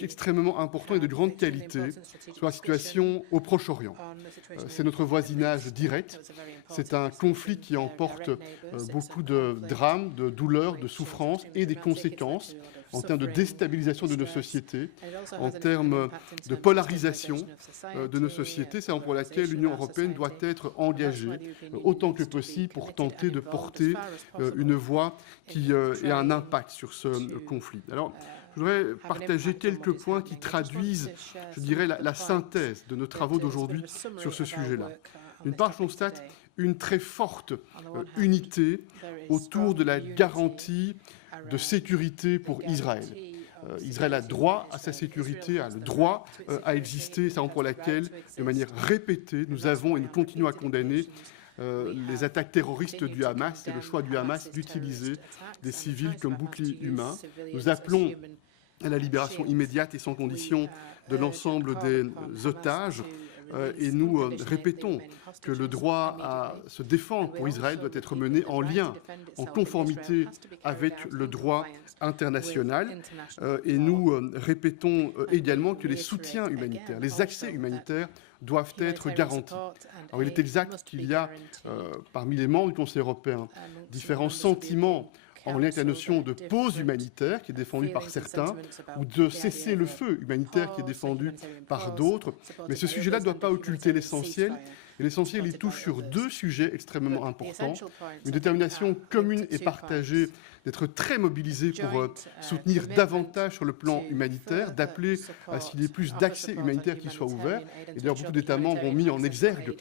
extrêmement important et de grande qualité sur la situation au Proche-Orient. C'est notre voisinage direct. C'est un conflit qui emporte beaucoup de drames, de douleurs, de souffrances et des conséquences en termes de déstabilisation de nos sociétés, en termes de polarisation de nos sociétés. C'est pour laquelle l'Union européenne doit être engagée autant que possible pour tenter de porter une voix qui ait un impact sur ce conflit. Alors, je voudrais partager quelques points qui traduisent, je dirais, la synthèse de nos travaux d'aujourd'hui sur ce sujet-là. D'une part, je constate une très forte unité autour de la garantie de sécurité pour Israël. Israël a droit à sa sécurité, a le droit à exister, c'est pour laquelle, de manière répétée, nous avons et nous continuons à condamner les attaques terroristes du Hamas et le choix du Hamas d'utiliser des civils comme boucliers humains. Nous appelons à la libération immédiate et sans condition de l'ensemble des otages et nous répétons que le droit à se défendre pour Israël doit être mené en lien, en conformité avec le droit international. Et nous répétons également que les soutiens humanitaires, les accès humanitaires doivent être garantis. Alors, il est exact qu'il y a, parmi les membres du Conseil européen, différents sentiments en lien avec la notion de pause humanitaire qui est défendue par certains, ou de cessez-le-feu humanitaire qui est défendu par d'autres. Mais ce sujet-là ne doit pas occulter l'essentiel. Et l'essentiel, il touche sur deux sujets extrêmement importants. Une détermination commune et partagée d'être très mobilisés pour soutenir davantage sur le plan humanitaire, d'appeler à ce qu'il y ait plus d'accès humanitaire qui soit ouvert. Et d'ailleurs, beaucoup d'États membres ont mis en exergue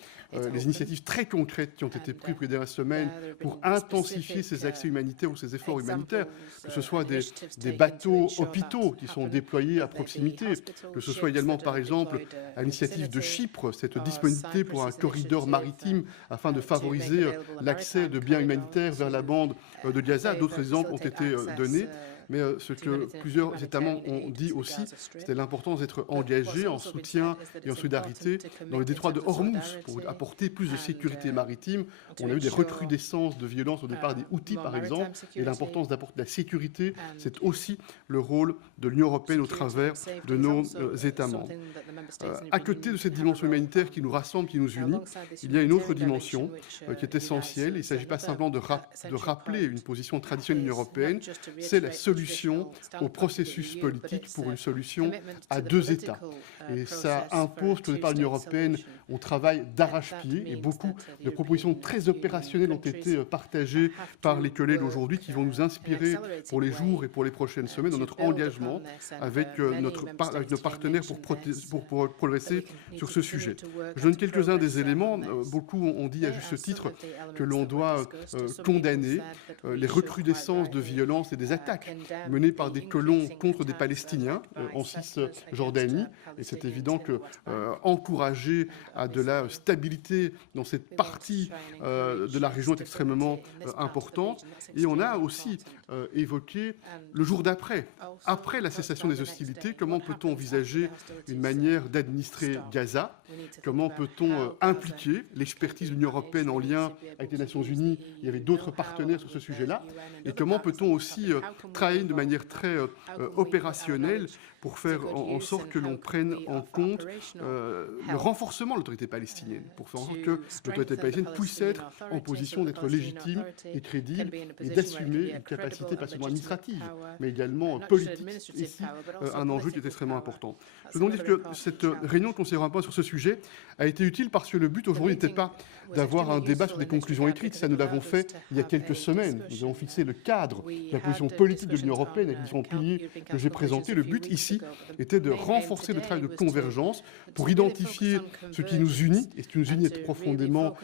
les initiatives très concrètes qui ont été prises pour les dernières semaines pour intensifier ces accès humanitaires ou ces efforts humanitaires, que ce soit des bateaux hôpitaux qui sont déployés à proximité, que ce soit également, par exemple, à l'initiative de Chypre, cette disponibilité pour un corridor maritime afin de favoriser l'accès de biens humanitaires vers la bande de Gaza. D'autres exemples ont été donnés. Mais ce que plusieurs États membres ont dit aussi, c'était l'importance d'être engagés en soutien et en solidarité dans le détroit de Hormuz pour apporter plus de sécurité maritime. On a eu des recrudescences de violence au départ des Houthis, par exemple, et l'importance d'apporter la sécurité, c'est aussi le rôle de l'Union européenne au travers de nos États membres. À côté de cette dimension humanitaire qui nous rassemble, qui nous unit, il y a une autre dimension qui est essentielle. Il ne s'agit pas simplement de rappeler une position traditionnelle de l'Union européenne, c'est la solution au processus politique pour une solution à deux États. Et ça impose que, au départ de l'Union européenne, on travaille d'arrache-pied et beaucoup de propositions très opérationnelles ont été partagées par les collègues aujourd'hui qui vont nous inspirer pour les jours et pour les prochaines semaines dans notre engagement avec nos partenaires pour progresser sur ce sujet. Je donne quelques-uns des éléments. Beaucoup ont dit à juste titre que l'on doit condamner les recrudescences de violence et des attaques menées par des colons contre des Palestiniens en Cisjordanie. Et c'est évident que encourager à de la stabilité dans cette partie de la région est extrêmement importante. Et on a aussi évoqué le jour d'après. Après la cessation des hostilités, comment peut-on envisager une manière d'administrer Gaza? Comment peut-on impliquer l'expertise de l'Union européenne en lien avec les Nations Unies? Il y avait d'autres partenaires sur ce sujet-là. Et comment peut-on aussi travailler de manière très opérationnelle pour faire en sorte que l'on prenne en compte le renforcement de l'autorité palestinienne, pour faire en sorte que l'autorité palestinienne puisse être en position d'être légitime et crédible et d'assumer une capacité pas seulement administrative, mais également politique. Ici, un enjeu qui est extrêmement important. Je veux donc dire que cette réunion du Conseil européen sur ce sujet a été utile parce que le but aujourd'hui n'était pas d'avoir un débat sur des conclusions écrites. Ça, nous l'avons fait il y a quelques semaines. Nous avons fixé le cadre de la position politique de l'Union européenne avec les différents piliers que j'ai présentés. Le but ici était de renforcer le travail de convergence pour identifier ce qui nous unit, et ce qui nous unit est profondément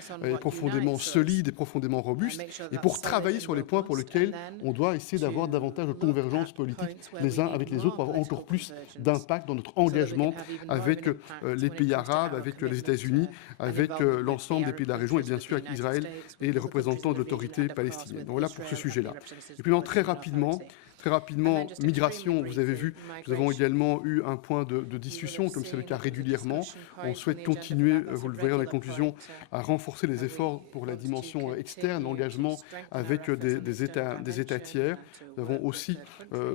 solide et profondément robuste, et pour travailler sur les points pour lesquels on doit essayer d'avoir davantage de convergence politique les uns avec les autres pour avoir encore plus d'impact dans notre engagement avec les pays arabes, avec les États-Unis, avec l'ensemble des pays de la région et bien sûr avec Israël et les représentants de l'autorité palestinienne. Donc voilà pour ce sujet-là. Et puis très rapidement, Très rapidement, migration, vous avez vu, nous avons également eu un point de discussion, comme c'est le cas régulièrement. On souhaite continuer, vous le verrez dans les conclusions, à renforcer les efforts pour la dimension externe, l'engagement avec des États tiers. Nous avons aussi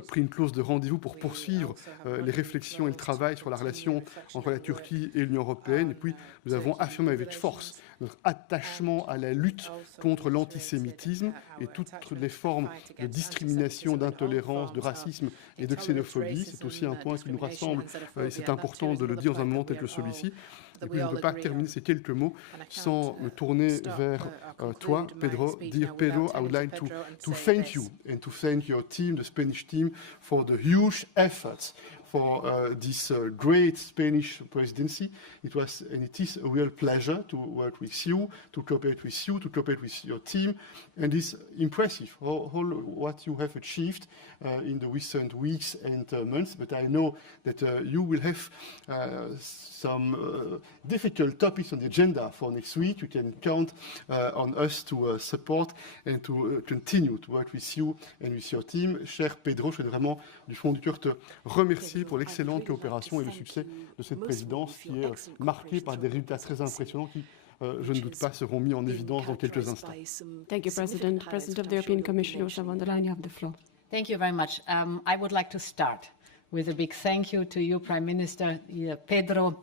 pris une clause de rendez-vous pour poursuivre les réflexions et le travail sur la relation entre la Turquie et l'Union européenne. Et puis, nous avons affirmé avec force notre attachement à la lutte contre l'antisémitisme et toutes les formes de discrimination, d'intolérance, de racisme et de xénophobie. C'est aussi un point qui nous rassemble et c'est important de le dire dans un moment tel que celui-ci. Et puis, je ne peux pas terminer ces quelques mots sans me tourner vers toi, Pedro. Dear Pedro, I would like to thank you and to thank your team, the Spanish team, for the huge efforts for this great Spanish presidency. It was and it is a real pleasure to work with you, to cooperate with your team, and it's impressive all what you have achieved in the recent weeks and months. But I know that you will have some difficult topics on the agenda for next week. You can count on us to support and to continue to work with you and with your team. Cher Pedro, je voudrais vraiment du fond du cœur te remercier pour l'excellente coopération et le succès de cette présidence qui est marquée par des résultats très impressionnants qui, je ne doute pas, seront mis en évidence dans quelques instants. Thank you, President. President of the European Commission, Ursula von der Leyen, you have the floor. Thank you very much. I would like to start with a big thank you to you, Prime Minister Pedro,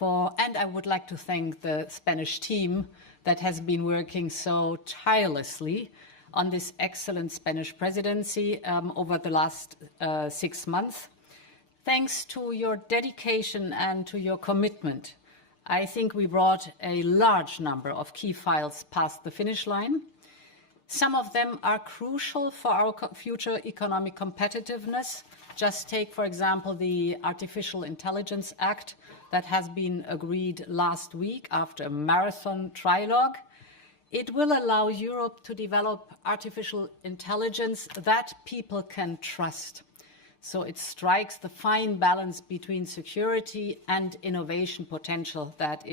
and I would like to thank the Spanish team that has been working so tirelessly on this excellent Spanish presidency over the last 6 months. Thanks to your dedication and to your commitment, I think we brought a large number of key files past the finish line. Some of them are crucial for our future economic competitiveness. Just take, for example, the Artificial Intelligence Act that has been agreed last week after a marathon trilogue. It will allow Europe to develop artificial intelligence that people can trust. So it strikes the fine balance between security and innovation potential that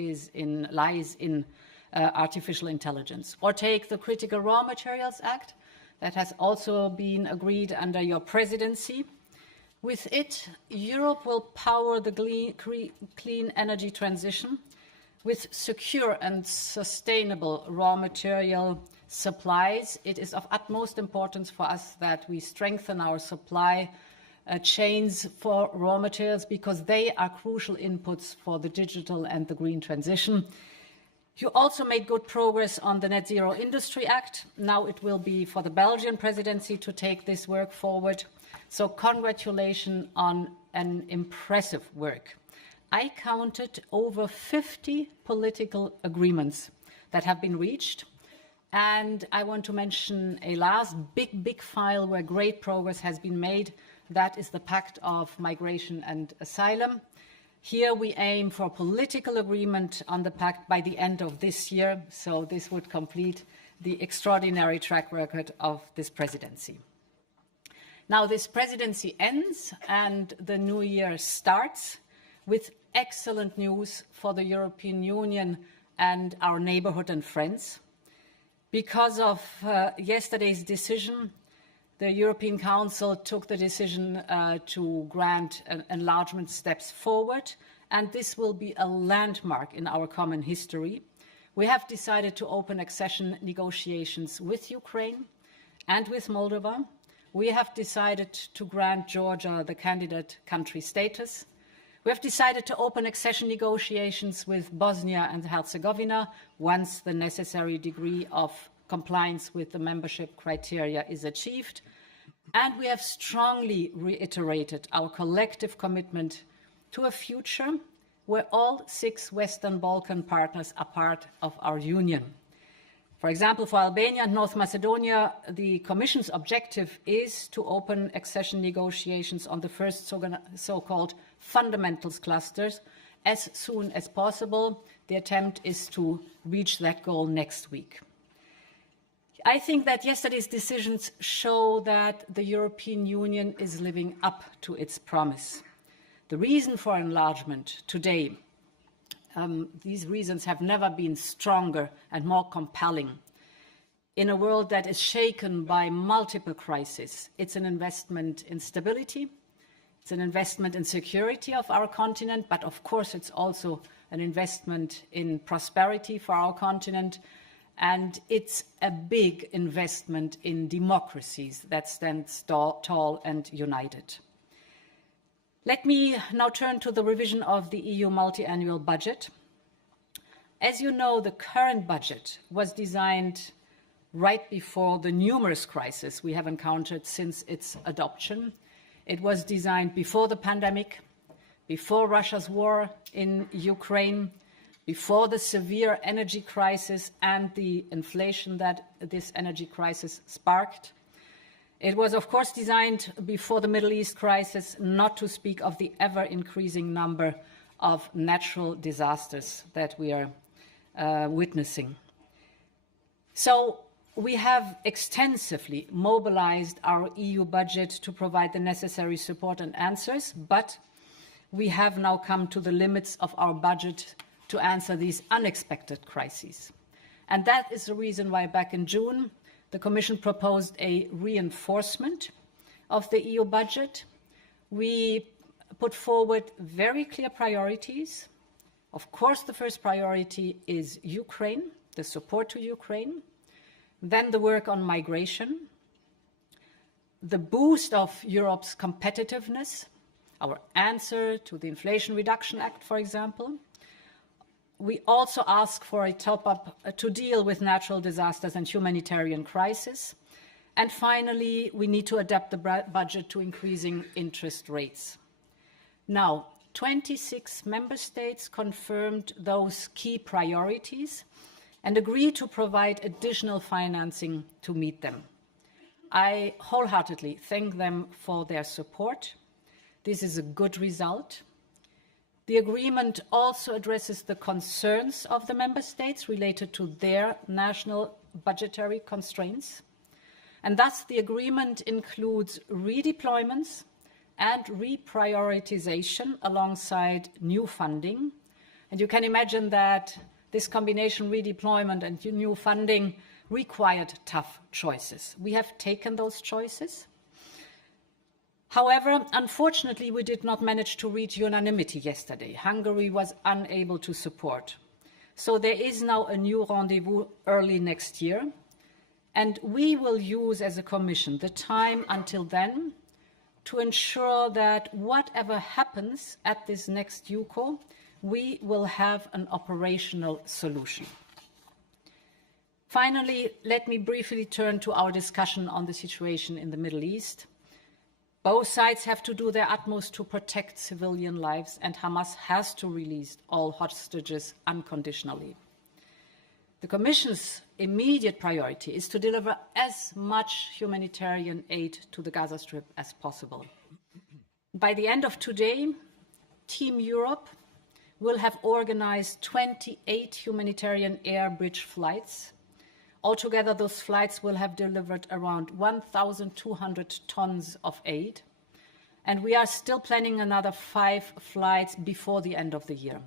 lies in artificial intelligence. Or take the Critical Raw Materials Act that has also been agreed under your presidency. With it, Europe will power the clean energy transition with secure and sustainable raw material supplies. It is of utmost importance for us that we strengthen our supply chains for raw materials because they are crucial inputs for the digital and the green transition. You also made good progress on the Net Zero Industry Act. Now it will be for the Belgian presidency to take this work forward. So congratulations on an impressive work. I counted over 50 political agreements that have been reached. And I want to mention a last big file where great progress has been made. That is the Pact of Migration and Asylum. Here we aim for political agreement on the pact by the end of this year. So this would complete the extraordinary track record of this presidency. Now this presidency ends and the new year starts with excellent news for the European Union and our neighborhood and friends. Because of yesterday's decision, the European Council took the decision to grant enlargement steps forward, and this will be a landmark in our common history. We have decided to open accession negotiations with Ukraine and with Moldova. We have decided to grant Georgia the candidate country status. We have decided to open accession negotiations with Bosnia and Herzegovina once the necessary degree of compliance with the membership criteria is achieved. And we have strongly reiterated our collective commitment to a future where all 6 Western Balkan partners are part of our union. For example, for Albania and North Macedonia, the Commission's objective is to open accession negotiations on the first so-called fundamentals clusters as soon as possible. The attempt is to reach that goal next week. I think that yesterday's decisions show that the European Union is living up to its promise. The reason for enlargement today, these reasons have never been stronger and more compelling. in a world that is shaken by multiple crises. It's an investment in stability, it's an investment in security of our continent, but of course it's also an investment in prosperity for our continent, and it's a big investment in democracies that stand tall and united. Let me now turn to the revision of the EU multi-annual budget. As you know, the current budget was designed right before the numerous crises we have encountered since its adoption. It was designed before the pandemic, before Russia's war in Ukraine, before the severe energy crisis and the inflation that this energy crisis sparked. It was, of course, designed before the Middle East crisis, not to speak of the ever-increasing number of natural disasters that we are witnessing. So we have extensively mobilized our EU budget to provide the necessary support and answers, but we have now come to the limits of our budget to answer these unexpected crises. And that is the reason why back in June, the Commission proposed a reinforcement of the EU budget. We put forward very clear priorities. Of course, the first priority is Ukraine, the support to Ukraine. Then the work on migration, the boost of Europe's competitiveness, our answer to the Inflation Reduction Act, for example. We also ask for a top-up to deal with natural disasters and humanitarian crisis. And finally, we need to adapt the budget to increasing interest rates. Now, 26 member states confirmed those key priorities and agreed to provide additional financing to meet them. I wholeheartedly thank them for their support. This is a good result. The agreement also addresses the concerns of the member states related to their national budgetary constraints. And thus the agreement includes redeployments and reprioritization alongside new funding. And you can imagine that this combination, redeployment and new funding, required tough choices. We have taken those choices. However, unfortunately, we did not manage to reach unanimity yesterday. Hungary was unable to support. So there is now a new rendezvous early next year. And we will use, as a Commission, the time until then to ensure that whatever happens at this next UCO, we will have an operational solution. Finally, let me briefly turn to our discussion on the situation in the Middle East. Both sides have to do their utmost to protect civilian lives, and Hamas has to release all hostages unconditionally. The Commission's immediate priority is to deliver as much humanitarian aid to the Gaza Strip as possible. By the end of today, Team Europe will have organized 28 humanitarian air bridge flights. Altogether, those flights will have delivered around 1,200 tons of aid. And we are still planning another 5 flights before the end of the year.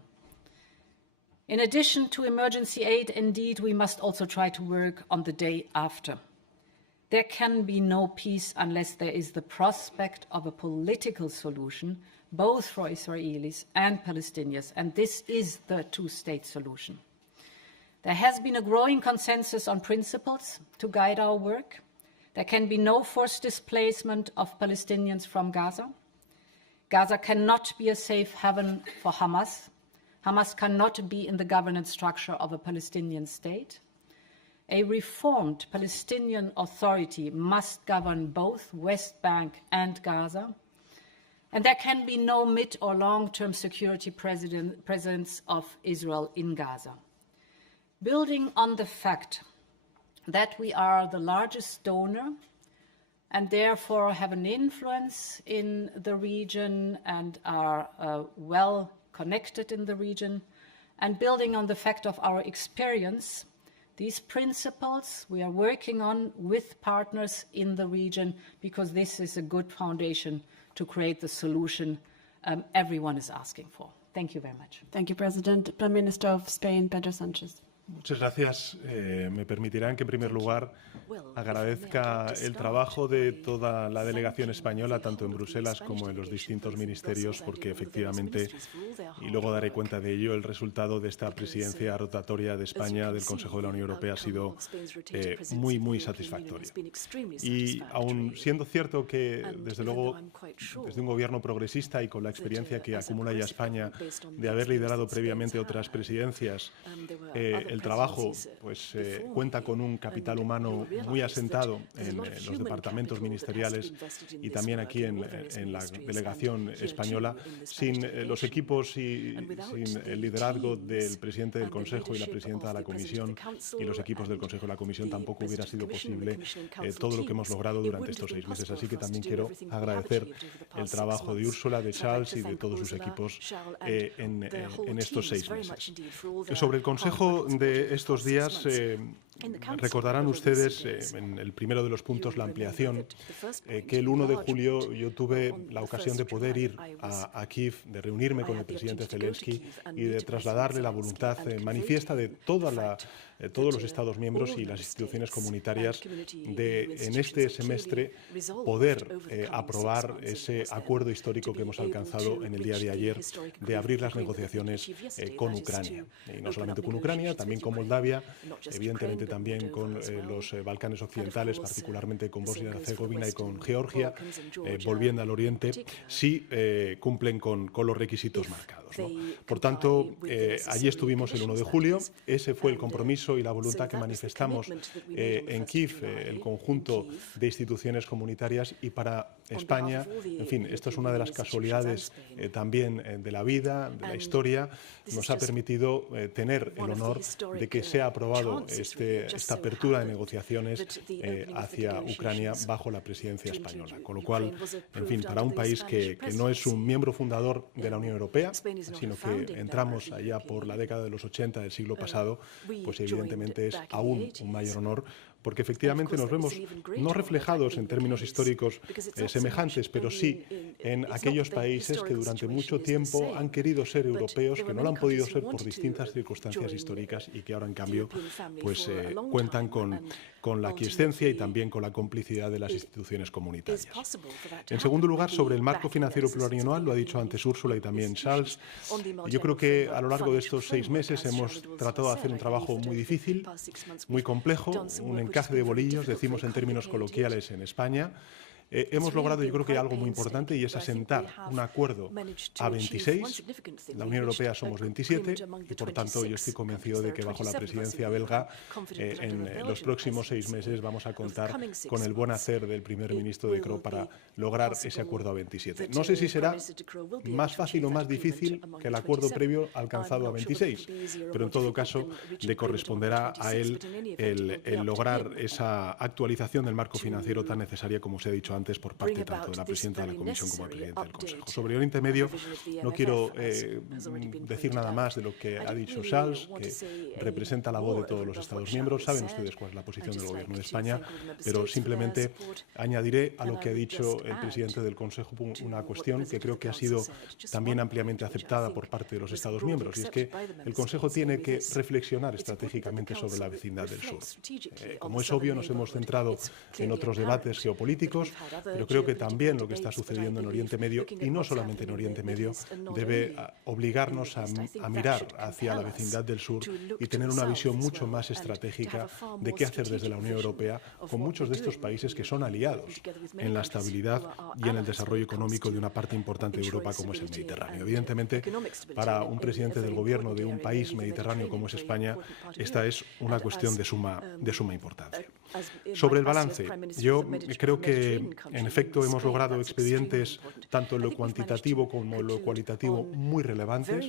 In addition to emergency aid, indeed, we must also try to work on the day after. There can be no peace unless there is the prospect of a political solution, both for Israelis and Palestinians, and this is the two-state solution. There has been a growing consensus on principles to guide our work. There can be no forced displacement of Palestinians from Gaza. Gaza cannot be a safe haven for Hamas. Hamas cannot be in the governance structure of a Palestinian state. A reformed Palestinian Authority must govern both West Bank and Gaza. And there can be no mid- or long-term security presence of Israel in Gaza. Building on the fact that we are the largest donor and therefore have an influence in the region and are well connected in the region, and building on the fact of our experience, these principles we are working on with partners in the region, because this is a good foundation to create the solution everyone is asking for. Thank you very much. Thank you, President. Prime Minister of Spain, Pedro Sánchez. Muchas gracias. Me permitirán que, en primer lugar, agradezca el trabajo de toda la delegación española, tanto en Bruselas como en los distintos ministerios, porque efectivamente, y luego daré cuenta de ello, el resultado de esta presidencia rotatoria de España del Consejo de la Unión Europea ha sido muy, muy satisfactorio. Y aun siendo cierto que, desde luego, desde un gobierno progresista y con la experiencia que acumula ya España de haber liderado previamente otras presidencias, el trabajo pues, cuenta con un capital humano muy asentado en los departamentos ministeriales y también aquí en la delegación española. Sin los equipos y sin el liderazgo del presidente del Consejo y la presidenta de la Comisión y los equipos del Consejo y la Comisión tampoco hubiera sido posible todo lo que hemos logrado durante estos 6 meses. Así que también quiero agradecer el trabajo de Úrsula, de Charles y de todos sus equipos en estos 6 meses. Sobre el Consejo de estos días, recordarán ustedes en el primero de los puntos, la ampliación, que el 1 de julio yo tuve la ocasión de poder ir a Kiev, de reunirme con el presidente Zelensky y de trasladarle la voluntad manifiesta de todos los Estados miembros y las instituciones comunitarias de, en este semestre, poder aprobar ese acuerdo histórico que hemos alcanzado en el día de ayer de abrir las negociaciones con Ucrania. Y no solamente con Ucrania, también con Moldavia, evidentemente también con los Balcanes occidentales, particularmente con Bosnia y Herzegovina y con Georgia, volviendo al oriente, si cumplen con los requisitos marcados, ¿no? Por tanto, allí estuvimos el 1 de julio, ese fue el compromiso y la voluntad que manifestamos en Kiev, el conjunto de instituciones comunitarias, y para España, en fin, esto es una de las casualidades también de la vida, de la historia, nos ha permitido tener el honor de que sea aprobado esta apertura de negociaciones hacia Ucrania bajo la presidencia española. Con lo cual, en fin, para un país que no es un miembro fundador de la Unión Europea, sino que entramos allá por la década de los 80 del siglo pasado, pues evidentemente es aún un mayor honor, porque efectivamente nos vemos no reflejados en términos históricos semejantes, pero sí en aquellos países que durante mucho tiempo han querido ser europeos, que no lo han podido ser por distintas circunstancias históricas y que ahora, en cambio, pues cuentan con la aquiescencia y también con la complicidad de las instituciones comunitarias. En segundo lugar, sobre el marco financiero plurianual, lo ha dicho antes Úrsula y también Charles, yo creo que a lo largo de estos 6 meses hemos tratado de hacer un trabajo muy difícil, muy complejo, un encaje de bolillos, decimos en términos coloquiales en España. Hemos logrado, yo creo que algo muy importante, y es asentar un acuerdo a 26. La Unión Europea somos 27 y, por tanto, yo estoy convencido de que bajo la presidencia belga, en los próximos 6 meses, vamos a contar con el buen hacer del primer ministro de Croo para lograr ese acuerdo a 27. No sé si será más fácil o más difícil que el acuerdo previo alcanzado a 26, pero en todo caso le corresponderá a él el lograr esa actualización del marco financiero tan necesaria, como se ha dicho antes, por parte tanto de la presidenta de la Comisión como del presidente del Consejo. Sobre Oriente Medio no quiero decir nada más de lo que ha dicho Charles, que representa la voz de todos los Estados miembros. Saben ustedes cuál es la posición del Gobierno de España, pero simplemente añadiré a lo que ha dicho el presidente del Consejo una cuestión que creo que ha sido también ampliamente aceptada por parte de los Estados miembros, y es que el Consejo tiene que reflexionar estratégicamente sobre la vecindad del sur. Como es obvio, nos hemos centrado en otros debates geopolíticos, pero creo que también lo que está sucediendo en Oriente Medio, y no solamente en Oriente Medio, debe obligarnos a mirar hacia la vecindad del sur y tener una visión mucho más estratégica de qué hacer desde la Unión Europea con muchos de estos países que son aliados en la estabilidad y en el desarrollo económico de una parte importante de Europa como es el Mediterráneo. Evidentemente, para un presidente del Gobierno de un país mediterráneo como es España, esta es una cuestión de suma importancia. Sobre el balance, yo creo que, en efecto, hemos logrado expedientes tanto en lo cuantitativo como en lo cualitativo muy relevantes.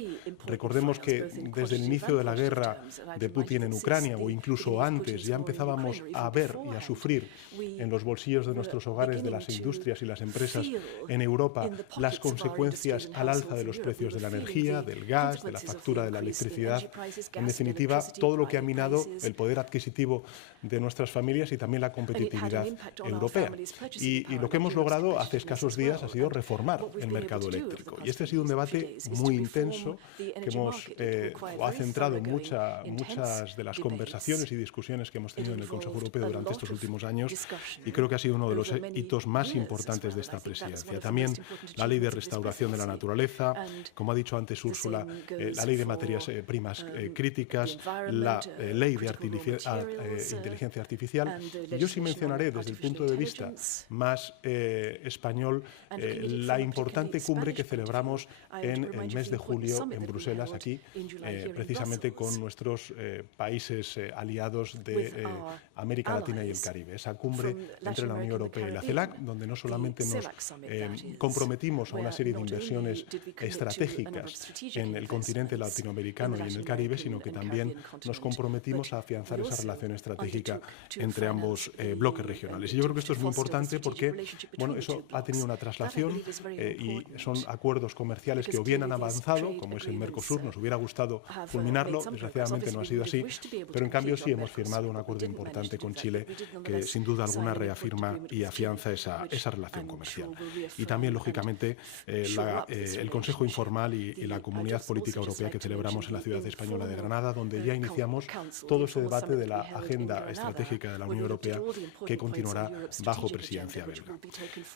Recordemos que desde el inicio de la guerra de Putin en Ucrania, o incluso antes, ya empezábamos a ver y a sufrir en los bolsillos de nuestros hogares, de las industrias y las empresas en Europa, las consecuencias al alza de los precios de la energía, del gas, de la factura de la electricidad. En definitiva, todo lo que ha minado el poder adquisitivo de nuestras familias familias y también la competitividad europea. Y lo que hemos logrado hace escasos días ha sido reformar el mercado eléctrico. Y este ha sido un debate muy intenso que ha centrado muchas de las conversaciones y discusiones que hemos tenido en el Consejo Europeo durante estos últimos años, y creo que ha sido uno de los hitos más importantes de esta presidencia. También la ley de restauración de la naturaleza, como ha dicho antes Úrsula, la ley de materias primas críticas, la ley de inteligencia artificial. Y yo sí mencionaré desde el punto de vista más español la importante cumbre que celebramos en el mes de julio en Bruselas, aquí, precisamente con nuestros países aliados de América Latina y el Caribe. Esa cumbre entre la Unión Europea y la CELAC, donde no solamente nos comprometimos a una serie de inversiones estratégicas en el continente latinoamericano y en el Caribe, sino que también nos comprometimos a afianzar esa relación estratégica entre ambos bloques regionales. Y yo creo que esto es muy importante porque, bueno, eso ha tenido una traslación y son acuerdos comerciales que o bien han avanzado, como es el Mercosur. Nos hubiera gustado culminarlo, desgraciadamente no ha sido así, pero en cambio sí hemos firmado un acuerdo importante con Chile que sin duda alguna reafirma y afianza esa relación comercial. Y también, lógicamente, el Consejo Informal y la Comunidad Política Europea que celebramos en la ciudad española de Granada, donde ya iniciamos todo ese debate de la agenda estratégica de la Unión Europea que continuará bajo presidencia belga.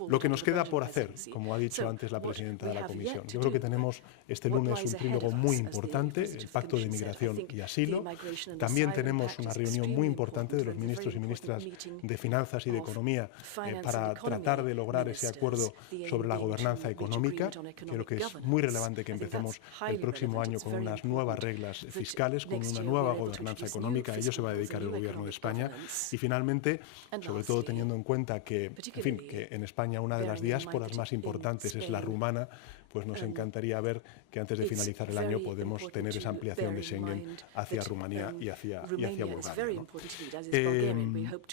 Lo que nos queda por hacer, como ha dicho antes la presidenta de la Comisión, yo creo que tenemos este lunes un trílogo muy importante, el Pacto de Migración y Asilo. También tenemos una reunión muy importante de los ministros y ministras de Finanzas y de Economía para tratar de lograr ese acuerdo sobre la gobernanza económica. Creo que es muy relevante que empecemos el próximo año con unas nuevas reglas fiscales, con una nueva gobernanza económica. A ello se va a dedicar el Gobierno de España. Y finalmente, sobre todo teniendo en cuenta que en España una de las diásporas más importantes es la rumana, pues nos encantaría ver que antes de finalizar el año podemos tener esa ampliación de Schengen hacia Rumanía y hacia Bulgaria, ¿no?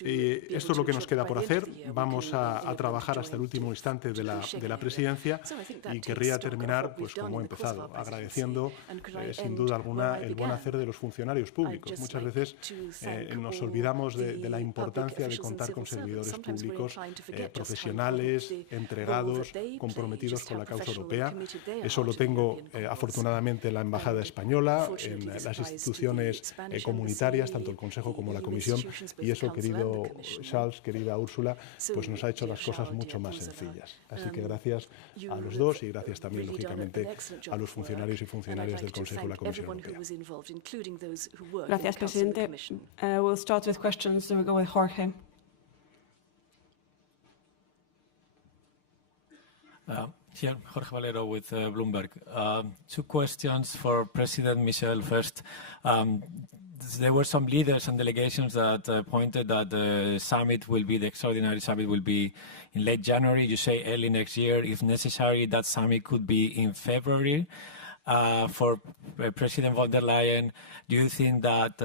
Esto es lo que nos queda por hacer. Vamos a trabajar hasta el último instante de la presidencia y querría terminar, pues como he empezado, agradeciendo sin duda alguna el buen hacer de los funcionarios públicos. Muchas veces nos olvidamos de la importancia de contar con servidores públicos profesionales, entregados, comprometidos con la causa europea. Eso lo tengo afortunadamente en la Embajada Española, en las instituciones comunitarias, tanto el Consejo como la Comisión, y eso, querido Charles, querida Úrsula, pues nos ha hecho las cosas mucho más sencillas. Así que gracias a los dos y gracias también, lógicamente, a los funcionarios y funcionarias del Consejo y la Comisión Europea. Gracias, presidente. We'll start with questions and we'll go with Jorge. Here, Jorge Valero with Bloomberg. Two questions for President Michel. First, there were some leaders and delegations that pointed that the summit will be, the extraordinary summit will be in late January. You say early next year. If necessary, that summit could be in February. For President von der Leyen, do you think that,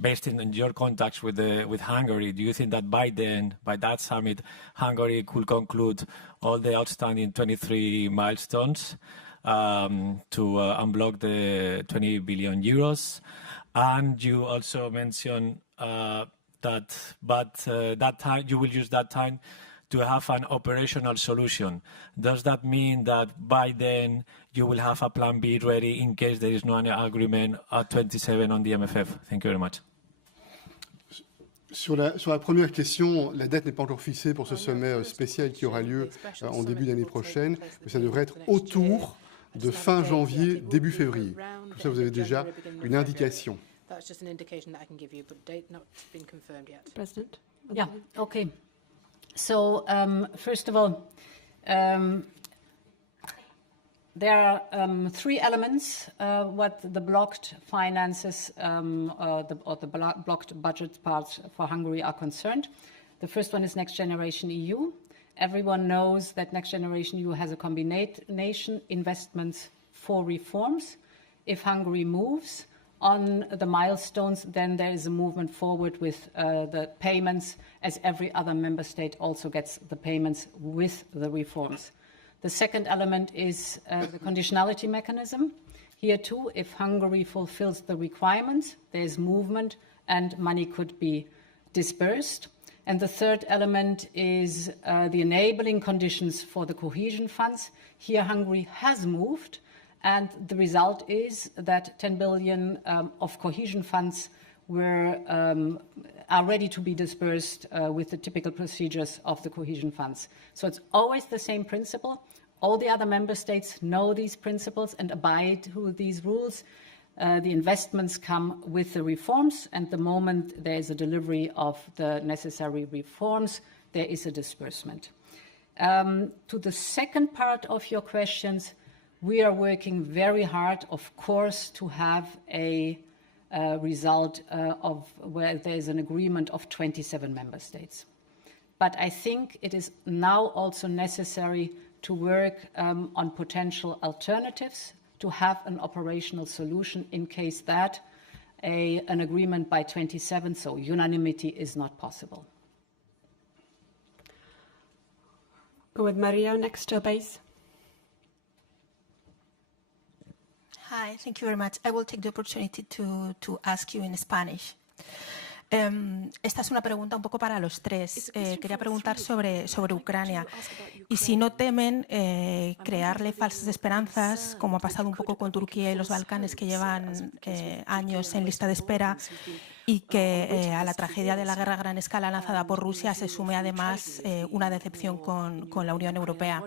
based on your contacts with Hungary, do you think that by then, by that summit, Hungary could conclude all the outstanding 23 milestones to unblock the 20 billion euros? And you also mentioned that time you will use that time to have an operational solution. Does that mean that by then you will have a plan B ready in case there is no agreement at 27 on the MFF? Thank you very much. Sur la première question, la date n'est pas encore fixée pour ce sommet spécial qui aura lieu en début d'année prochaine, mais ça devrait être autour de fin janvier, début février. Comme ça, vous avez déjà une indication. President? Yeah, okay. So, first of all, there are three elements what the blocked finances or the blocked budget parts for Hungary are concerned. The first one is Next Generation EU. Everyone knows that Next Generation EU has a combination investments for reforms. If Hungary moves on the milestones, then there is a movement forward with the payments, as every other member state also gets the payments with the reforms. The second element is the conditionality mechanism. Here too, if Hungary fulfills the requirements, there is movement and money could be disbursed. And the third element is the enabling conditions for the cohesion funds. Here Hungary has moved, and the result is that 10 billion of cohesion funds are ready to be disbursed with the typical procedures of the cohesion funds. So it's always the same principle. All the other member states know these principles and abide to these rules. The investments come with the reforms, and the moment there is a delivery of the necessary reforms, there is a disbursement. To the second part of your questions, we are working very hard, of course, to have a result of where there is an agreement of 27 member states. But I think it is now also necessary to work on potential alternatives to have an operational solution in case that an agreement by 27, so unanimity, is not possible. Go with Maria next to base. Hi, thank you very much. I will take the opportunity to ask you in Spanish. Esta es una pregunta un poco para los tres. Quería preguntar sobre Ucrania y si no temen crearle falsas esperanzas, como ha pasado un poco con Turquía y los Balcanes, que llevan años en lista de espera, y que a la tragedia de la guerra a gran escala lanzada por Rusia se sume además una decepción con la Unión Europea.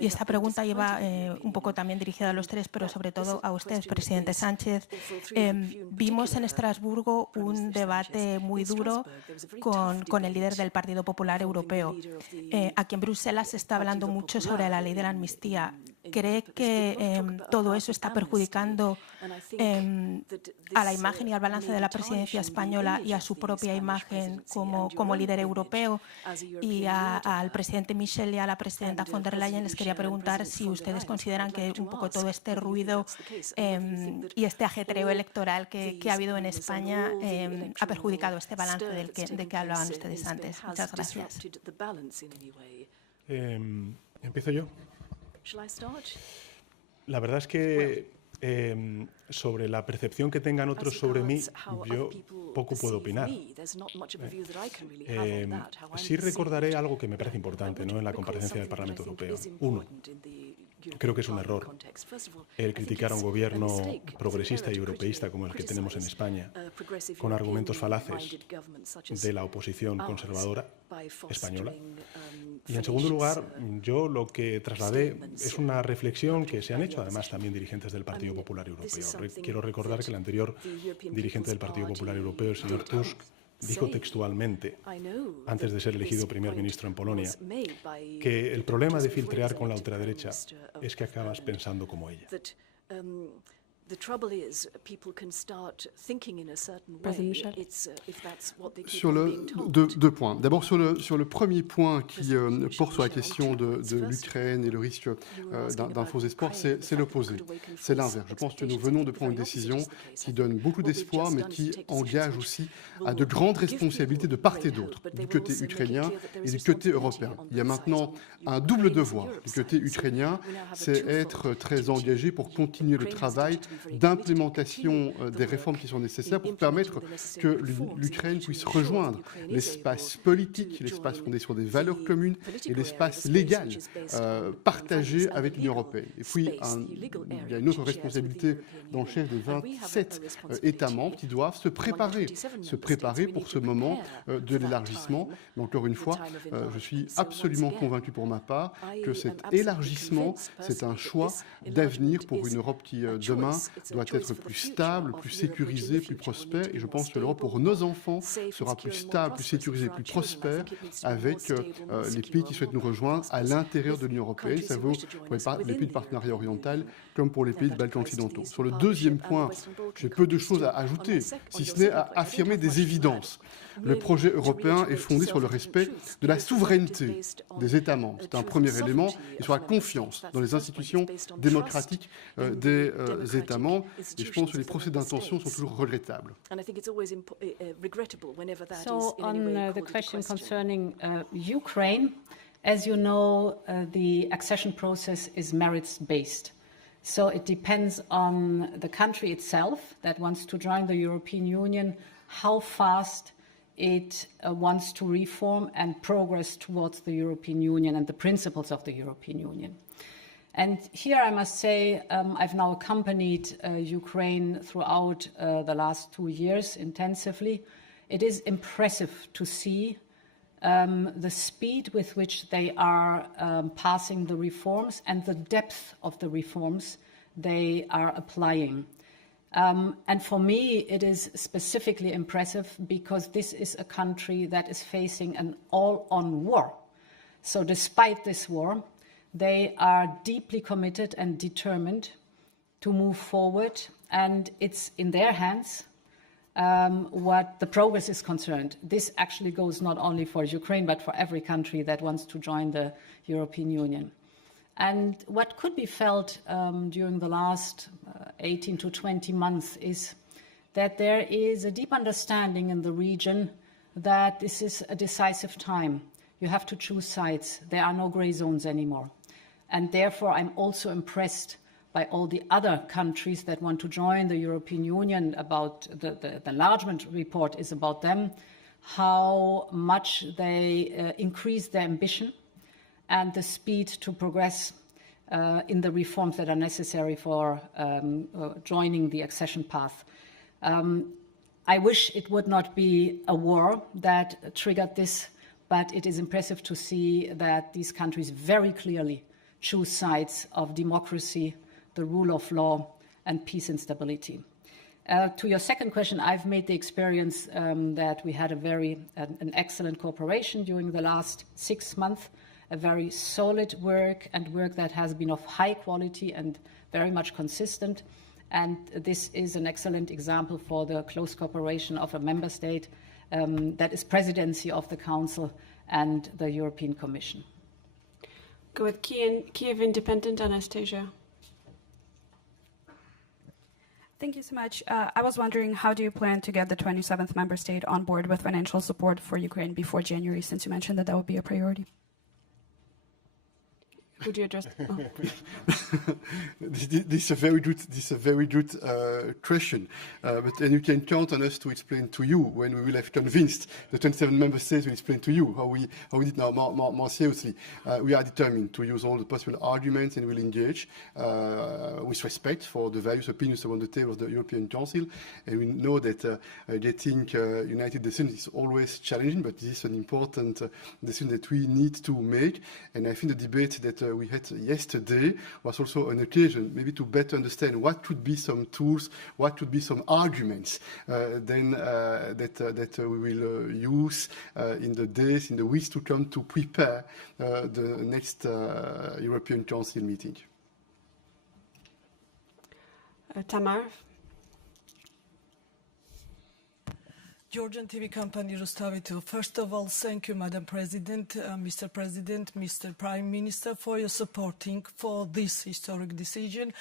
Y esta pregunta lleva un poco también dirigida a los tres, pero sobre todo a usted, presidente Sánchez. Vimos en Estrasburgo un debate muy duro con el líder del Partido Popular Europeo. Aquí en Bruselas se está hablando mucho sobre la ley de la amnistía. ¿Cree que todo eso está perjudicando a la imagen y al balance de la presidencia española y a su propia imagen como líder europeo? Y al presidente Michel y a la presidenta von der Leyen les quería preguntar si ustedes consideran que un poco todo este ruido y este ajetreo electoral que ha habido en España ha perjudicado este balance de que hablaban ustedes antes. Muchas gracias. ¿Empiezo yo? La verdad es que sobre la percepción que tengan otros sobre mí, yo poco puedo opinar. Sí recordaré algo que me parece importante, ¿no?, en la comparecencia del Parlamento Europeo. Uno, creo que es un error el criticar a un gobierno progresista y europeísta como el que tenemos en España, con argumentos falaces de la oposición conservadora española. Y en segundo lugar, yo lo que trasladé es una reflexión que se han hecho además también dirigentes del Partido Popular Europeo. Quiero recordar que el anterior dirigente del Partido Popular Europeo, el señor Tusk, dijo textualmente, antes de ser elegido primer ministro en Polonia, que el problema de filtrear con la ultraderecha es que acabas pensando como ella. Sur deux points. D'abord sur le premier point qui porte sur la question de l'Ukraine et le risque d'un faux espoir, c'est l'opposé, c'est l'inverse. Je pense que nous venons de prendre une décision qui donne beaucoup d'espoir, mais qui engage aussi à de grandes responsabilités de part et d'autre, du côté ukrainien et du côté européen. Il y a maintenant un double devoir. Du côté ukrainien, c'est être très engagé pour continuer le travail d'implémentation des réformes qui sont nécessaires pour permettre que l'Ukraine puisse rejoindre l'espace politique, l'espace fondé sur des valeurs communes et l'espace légal partagé avec l'Union européenne. Et puis, il y a une autre responsabilité dans le chef des 27 États membres qui doivent se préparer pour ce moment de l'élargissement. Mais encore une fois, je suis absolument convaincu pour ma part que cet élargissement, c'est un choix d'avenir pour une Europe qui, demain, doit être plus stable, plus sécurisée, plus prospère. Et je pense que l'Europe, pour nos enfants, sera plus stable, plus sécurisée, plus prospère avec les pays qui souhaitent nous rejoindre à l'intérieur de l'Union européenne. Ça vaut pour les pays de partenariat oriental comme pour les pays des Balkans occidentaux. Sur le deuxième point, j'ai peu de choses à ajouter, si ce n'est à affirmer des évidences. Le projet européen est fondé sur le respect de la souveraineté des États membres. C'est un premier élément, et sur la confiance dans les institutions démocratiques des États membres. Et je pense que les procès d'intention sont toujours regrettables. So on the question concerning Ukraine, as you know, the accession process is merits-based. So it depends on the country itself that wants to join the European Union, how fast it wants to reform and progress towards the European Union and the principles of the European Union. And here I must say I've now accompanied Ukraine throughout the last 2 years intensively. It is impressive to see the speed with which they are passing the reforms and the depth of the reforms they are applying. And for me, it is specifically impressive because this is a country that is facing an all-on war. So despite this war, they are deeply committed and determined to move forward, and it's in their hands what the progress is concerned. This actually goes not only for Ukraine, but for every country that wants to join the European Union. And what could be felt during the last 18 to 20 months is that there is a deep understanding in the region that this is a decisive time. You have to choose sides. There are no gray zones anymore. And therefore, I'm also impressed by all the other countries that want to join the European Union. About the enlargement report is about them, how much they increase their ambition and the speed to progress in the reforms that are necessary for joining the accession path. I wish it would not be a war that triggered this, but it is impressive to see that these countries very clearly choose sides of democracy, the rule of law, and peace and stability. To your second question, I've made the experience that we had an excellent cooperation during the last 6 months, a very solid work that has been of high quality and very much consistent. And this is an excellent example for the close cooperation of a member state that is presidency of the Council and the European Commission. Go with Kiev Independent, Anastasia. Thank you so much. I was wondering, how do you plan to get the 27th member state on board with financial support for Ukraine before January, since you mentioned that would be a priority? Could you address? Oh. This is a very good question. And you can count on us to explain to you when we will have convinced the 27 member states. Will explain to you how we did now more seriously. We are determined to use all the possible arguments and will engage with respect for the various opinions around the table of the European Council. And we know that getting united decisions is always challenging, but this is an important decision that we need to make. And I think the debate that we had yesterday was also an occasion maybe to better understand what could be some tools, what could be some arguments that we will use in the days, in the weeks to come to prepare the next European Council meeting. Tamar. Georgian TV company Rustavitu. First of all, thank you, Madam President, Mr. Prime Minister, for your supporting for this historic decision.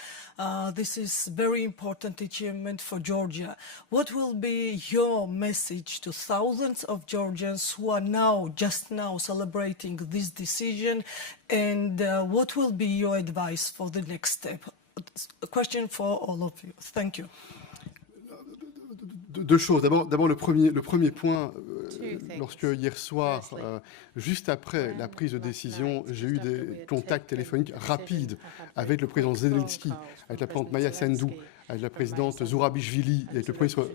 This is very important achievement for Georgia. What will be your message to thousands of Georgians who are just now celebrating this decision, and what will be your advice for the next step? A question for all of you. Thank you. Deux choses. D'abord, le premier point, lorsque hier soir, juste après la prise de décision, j'ai eu des contacts téléphoniques rapides avec le président Zelensky, avec la présidente Maya Sandu, avec la présidente Zourabishvili, avec le premier ministre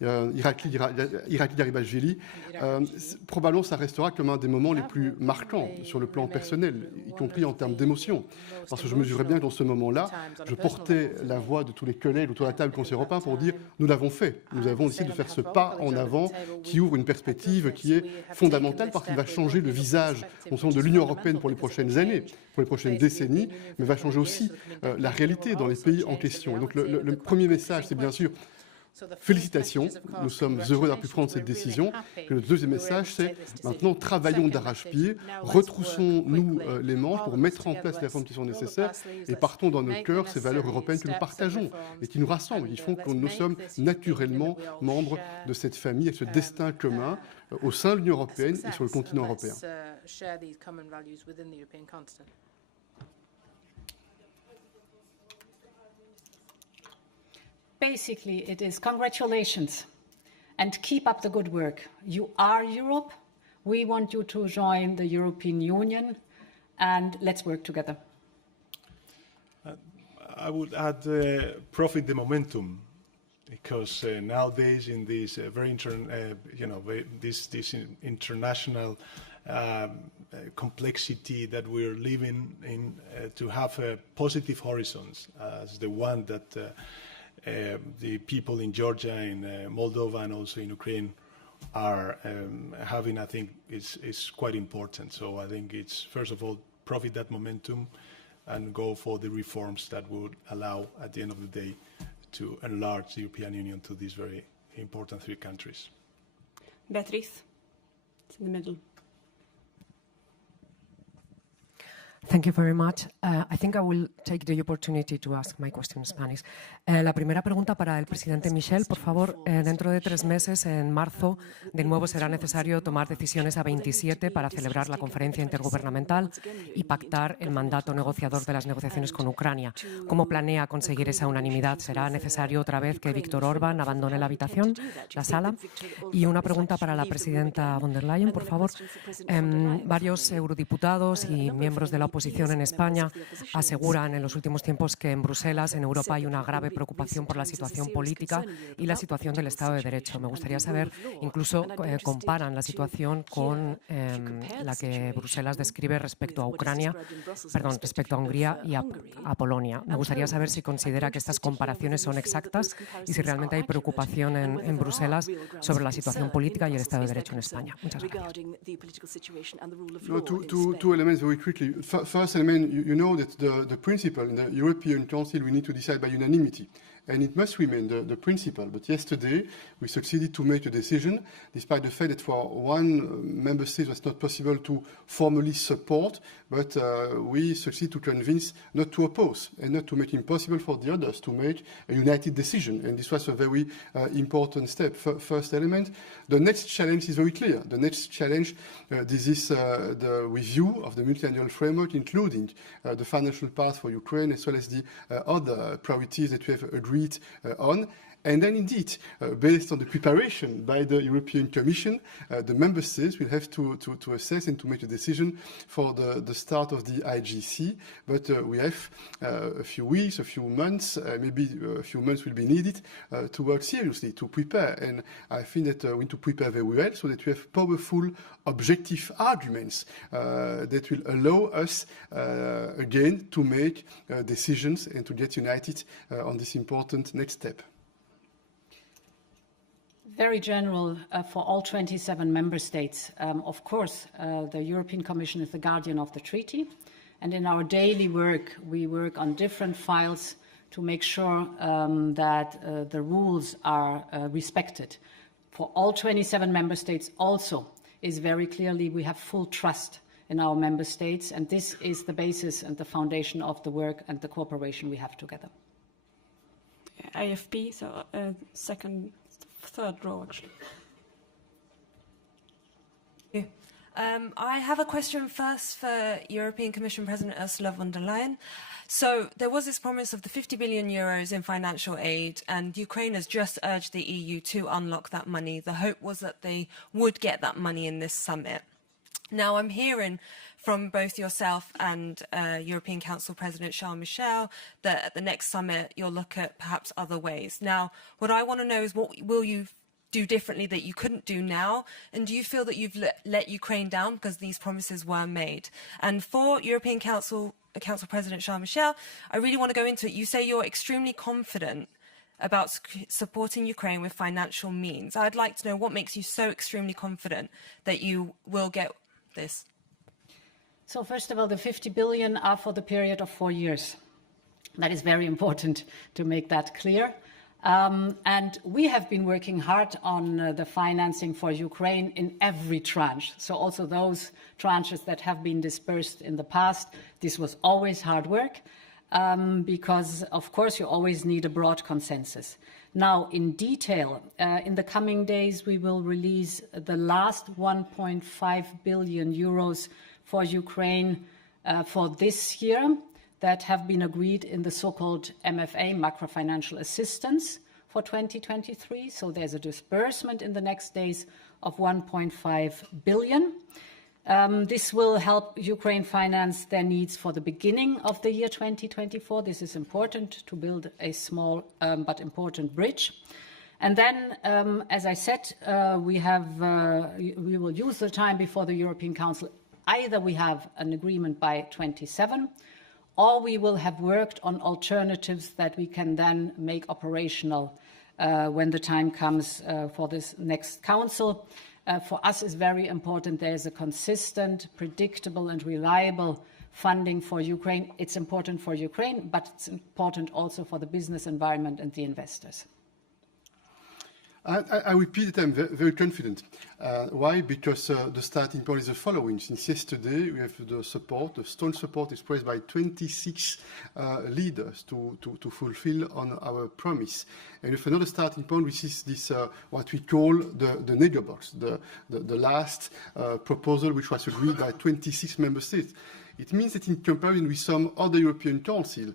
Irakli Garibashvili, probablement ça restera comme un des moments les plus marquants sur le plan personnel, y compris en termes d'émotion. Parce que je mesurais bien que dans ce moment-là, je portais la voix de tous les collègues autour de la table du Conseil européen pour dire « nous l'avons fait, nous avons décidé de faire ce pas en avant qui ouvre une perspective qui est fondamentale parce qu'il va changer le visage non seulement de l'Union européenne pour les prochaines années, pour les prochaines décennies, mais va changer aussi la réalité dans les pays en question. » Et donc le premier message, c'est bien sûr félicitations, nous sommes heureux d'avoir pu prendre cette décision. Et le deuxième message, c'est maintenant travaillons d'arrache-pied, retroussons-nous les manches pour mettre en place les réformes qui sont nécessaires et partons dans nos cœurs ces valeurs européennes que nous partageons et qui nous rassemblent, qui font que nous sommes naturellement membres de cette famille et ce destin commun au sein de l'Union européenne et sur le continent européen. Basically, it is congratulations. and keep up the good work. You are Europe. We want you to join the European Union, and let's work together. I would add profit the momentum, because nowadays in this this international complexity that we're living in, to have positive horizons as the one that the people in Georgia, in Moldova, and also in Ukraine are having, I think is quite important. So I think it's, first of all, profit that momentum and go for the reforms that would allow, at the end of the day, to enlarge the European Union to these very important 3 countries. Beatriz, it's in the middle. Thank you very much. I think I will take the opportunity to ask my question in Spanish. La primera pregunta para el presidente Michel, por favor. Dentro de 3 meses, en marzo, de nuevo será necesario tomar decisiones a 27 para celebrar la conferencia intergubernamental y pactar el mandato negociador de las negociaciones con Ucrania. ¿Cómo planea conseguir esa unanimidad? ¿Será necesario otra vez que Viktor Orbán abandone la habitación, la sala? Y una pregunta para la presidenta von der Leyen, por favor. Varios eurodiputados y miembros de la oposición en España aseguran en los últimos tiempos que en Bruselas, en Europa, hay una grave preocupación por la situación política y la situación del Estado de Derecho. Me gustaría saber, incluso comparan la situación con la que Bruselas describe respecto a respecto a Hungría y a Polonia. Me gustaría saber si considera que estas comparaciones son exactas y si realmente hay preocupación en Bruselas sobre la situación política y el Estado de Derecho en España. Muchas gracias. No, two elements very quickly. First element, you know that the principle in the European Council, we need to decide by unanimity. And it must remain the principle. But yesterday, we succeeded to make a decision, despite the fact that for one member state it was not possible to formally support, but we succeeded to convince not to oppose and not to make it impossible for the others to make a united decision. And this was a very important step. First element. The next challenge is very clear. The next challenge, this is the review of the multi-annual framework, including the financial part for Ukraine, as well as the other priorities that we have agreed on. And then indeed, based on the preparation by the European Commission, the member states will have to assess and to make a decision for the start of the IGC. But we have a few weeks, a few months, maybe a few months will be needed to work seriously, to prepare. And I think that we need to prepare very well so that we have powerful, objective arguments that will allow us, again, to make decisions and to get united on this important next step. Very general for all 27 member states. Of course, the European Commission is the guardian of the treaty. And in our daily work, we work on different files to make sure that the rules are respected. For all 27 member states also is very clearly we have full trust in our member states. And this is the basis and the foundation of the work and the cooperation we have together. AFP, so third row, actually. I have a question first for European Commission President Ursula von der Leyen. So there was this promise of the 50 billion euros in financial aid, and Ukraine has just urged the EU to unlock that money. The hope was that they would get that money in this summit. Now, I'm hearing from both yourself and European Council President Charles Michel that at the next summit you'll look at perhaps other ways. Now, what I want to know is what will you do differently that you couldn't do now? And do you feel that you've let Ukraine down because these promises were made? And for European Council President Charles Michel, I really want to go into it. You say you're extremely confident about supporting Ukraine with financial means. I'd like to know what makes you so extremely confident that you will get this. So first of all, the 50 billion are for the period of 4 years. That is very important to make that clear. And we have been working hard on the financing for Ukraine in every tranche. So also those tranches that have been dispersed in the past, this was always hard work because, of course, you always need a broad consensus. Now, in detail, in the coming days, we will release the last 1.5 billion euros for Ukraine for this year that have been agreed in the so-called MFA, macro-financial assistance, for 2023. So there's a disbursement in the next days of 1.5 billion. This will help Ukraine finance their needs for the beginning of the year 2024. This is important to build a small but important bridge. And then, as I said, we will use the time before the European Council. Either we have an agreement by 27, or we will have worked on alternatives that we can then make operational when the time comes for this next Council. For us, it's very important there is a consistent, predictable and reliable funding for Ukraine. It's important for Ukraine, but it's important also for the business environment and the investors. I repeat that I'm very confident. Why? Because the starting point is the following. Since yesterday, we have the strong support expressed by 26 leaders to fulfill on our promise. And we have another starting point, which is this, what we call the nego box, the last proposal which was agreed by 26 member states. It means that in comparison with some other European Council,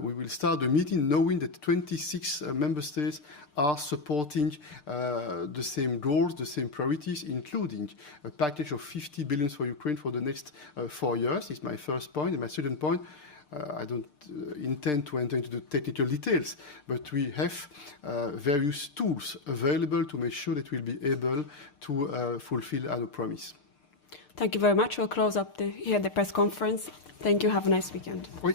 we will start the meeting knowing that 26 member states are supporting the same goals, the same priorities, including a package of 50 billion for Ukraine for the next 4 years. It's my first point. And my second point, I don't intend to enter into the technical details, but we have various tools available to make sure that we'll be able to fulfill our promise. Thank you very much. We'll close up here the press conference. Thank you. Have a nice weekend. Oui.